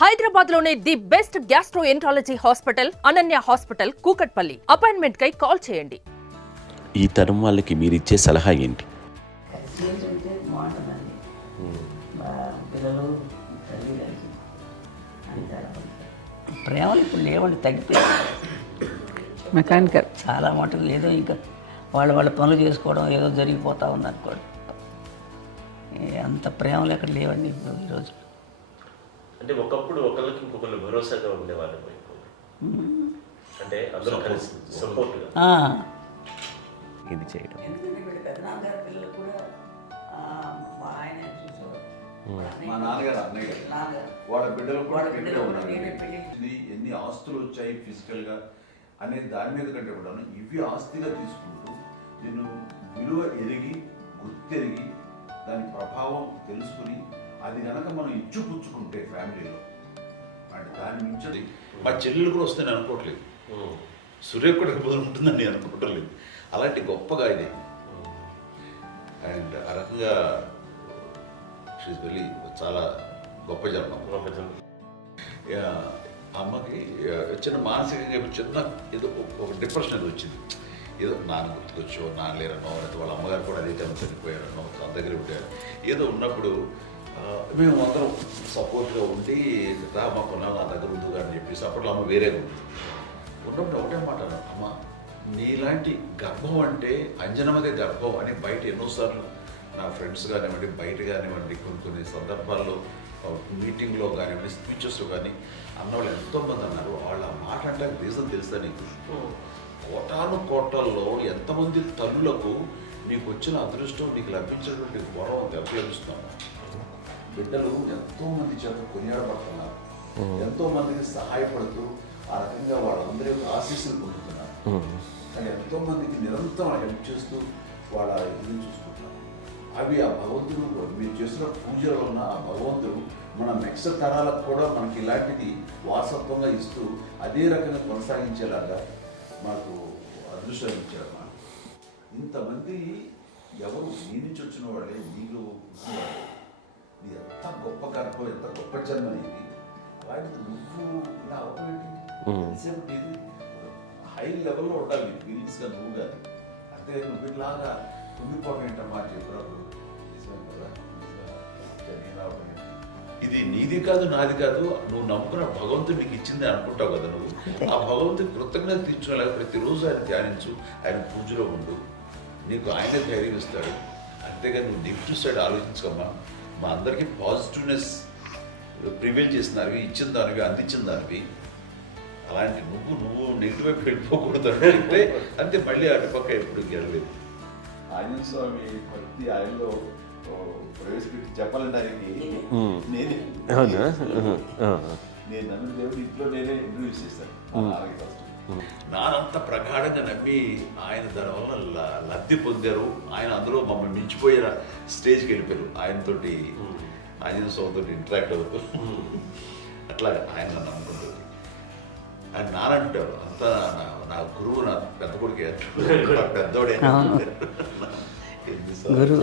హైదరాబాద్ లోనే the best gastroenterology hospital Ananya hospital Kukatpally. Appointment కై call చేయండి. ఈ తరం వాళ్ళకి మీరిచ్చే సలహా ఏంటి? ప్రేమలు ఇప్పుడు లేవండి, తగ్గిపోయింది. మెకానికల్ చాలా మటుకు ఏదో ఇంకా వాళ్ళ పనులు చేసుకోవడం ఏదో జరిగిపోతూ ఉంది అనుకోండి. అంత ప్రేమలు ఎక్కడ లేవండి ఇప్పుడు ఈరోజు. అంటే ఒకప్పుడు ఒకళ్ళకి ఇంకొకళ్ళు భరోసాగా ఉండేవాళ్ళు, అంటే అందరూ కలిసి సపోర్ట్గా ఇది చేయడం. మా నాన్నగారు అన్నయ్య గారు వాళ్ళ బిడ్డలు కూడా ఇక్కడే ఉన్నారు. ఎన్ని ఆస్తులు వచ్చాయి ఫిజికల్గా అనే దాని మీద కంటే కూడా ఇవి ఆస్తిగా తీసుకుంటూ నేను విలువ ఎరిగి గుర్తెరిగి దాని ప్రభావం తెలుసుకుని అది కనుక మనం ఇచ్చుపుచ్చుకుంటే ఫ్యామిలీలో అంటే దాని మించి మా చెల్లెలు కూడా వస్తే నేను అనుకోవట్లేదు, సూర్య కూడా ఉంటుందని నేను అనుకోవటం లేదు. అలాంటి గొప్పగా ఇది అండ్ ఆ రకంగా షీఈస్ వెరీ చాలా గొప్ప జన్మ. అమ్మకి చిన్న మానసికంగా చిన్న ఏదో ఒక డిప్రెషన్ ఏదో వచ్చింది, ఏదో నాన్న గుర్తుకొచ్చో నాన్న లేరనో లేకపోతే వాళ్ళ అమ్మగారు కూడా అదే టైం చనిపోయారనో తన దగ్గర ఉంటారు ఏదో ఉన్నప్పుడు మేము అందరం సపోర్ట్గా ఉండి మా కొన్నాళ్ళు నా దగ్గర ఉందిగా అని చెప్పేసి అప్పట్లో అమ్మ వేరేగా ఉంది. ఉన్నప్పుడు ఒకటే మాట అమ్మ నీలాంటి గర్భం అంటే అంజనమ్మదే గర్భం అని బయట ఎన్నోసార్లు నా ఫ్రెండ్స్ కానివ్వండి బయట కానివ్వండి కొన్ని సందర్భాల్లో మీటింగ్లో కానివ్వండి స్పీచెస్లో కానీ అన్నవాళ్ళు ఎంతోమంది అన్నారు. వాళ్ళ మాట అంటే రీజన్ తెలుసా నీకు? కోటాను కోటల్లో ఎంతమంది తల్లులకు నీకు వచ్చిన అదృష్టం నీకు లభించినటువంటి గౌరవం ఎవరు లభిస్తున్నాను. బిడ్డలు ఎంతోమంది చేత కొనియాడబడుతున్నారు, ఎంతోమందికి సహాయపడుతూ ఆ రకంగా వాళ్ళందరి యొక్క ఆశీస్సులు పొందుతున్నారు. కానీ ఎంతోమందికి నిరంతరం హెల్ప్ చేస్తూ వాళ్ళ ఇది చూసుకుంటున్నారు. అవి ఆ భగవంతుడు మీరు చేస్తున్న పూజలో ఉన్న ఆ భగవంతుడు మన నెక్స్ట్ తరాలకు కూడా మనకి ఇలాంటిది వారసత్వంగా ఇస్తూ అదే రకంగా కొనసాగించేలాగా మనకు అదృష్టం ఇచ్చారు. ఇంతమంది ఎవరు నీ నుంచి వచ్చిన వాళ్ళే నీకు నీ ఎంత గొప్ప గర్భం ఎంత గొప్ప జన్మ నీది. అలాంటిది నువ్వు ఇలా అవ్వబెట్టి ఇది హై లెవెల్లో ఉండాలి నీ ఫీలింగ్స్గా నువ్వు కాదు. అంతే నువ్వు ఇలాగా కుంగిపోవడం ఏంటమ్మా చెప్పినప్పుడు నిజమే కదా. ఇది నీది కాదు నాది కాదు, నువ్వు నమ్ముకున్న భగవంతుడు నీకు ఇచ్చింది అనుకుంటావు కదా. నువ్వు ఆ భగవంతుడి కృతజ్ఞత తీర్చుకోలేక ప్రతిరోజు ఆయన ధ్యానించు, ఆయన పూజలో ఉండు, నీకు ఆయనే ధైర్యం ఇస్తాడు. అంతేగా నువ్వు నెగిటివ్ సైడ్ ఆలోచించకమ్మా. మా అందరికీ పాజిటివ్నెస్ ప్రివైల్ చేసిన దానివి, ఇచ్చిన దానివి, అందించిన దానివి. అలాంటి నువ్వు నెగిటివ్ వైపు వెళ్ళిపోకూడదు అంటే అంతే. మళ్ళీ అటుపక్క ఎప్పుడు గెలలేదు. ఆంజనేయ స్వామి భక్తి ఆయనలో ప్రవేశపెట్టి చెప్పాలడానికి నేనే నేను నమ్మిన దేవుడు ఇంట్లో నేనే ఇంట్రడ్యూస్ చేస్తాను. నానంత ప్రగాఢంగా నమ్మి ఆయన దాని వల్ల లబ్ధి పొందారు. ఆయన అందులో మమ్మల్ని మించిపోయిన స్టేజ్కి వెళ్ళిపోయారు. ఆయనతోటి ఆంజనేయ స్వామితో ఇంటరాక్ట్ అవుతూ అట్లా ఆయన నమ్ముకుంటుంది. ఆయన నానంటారు అంతా నా గురువు, నా పెద్ద కొడుకు పెద్దోడే గురువు.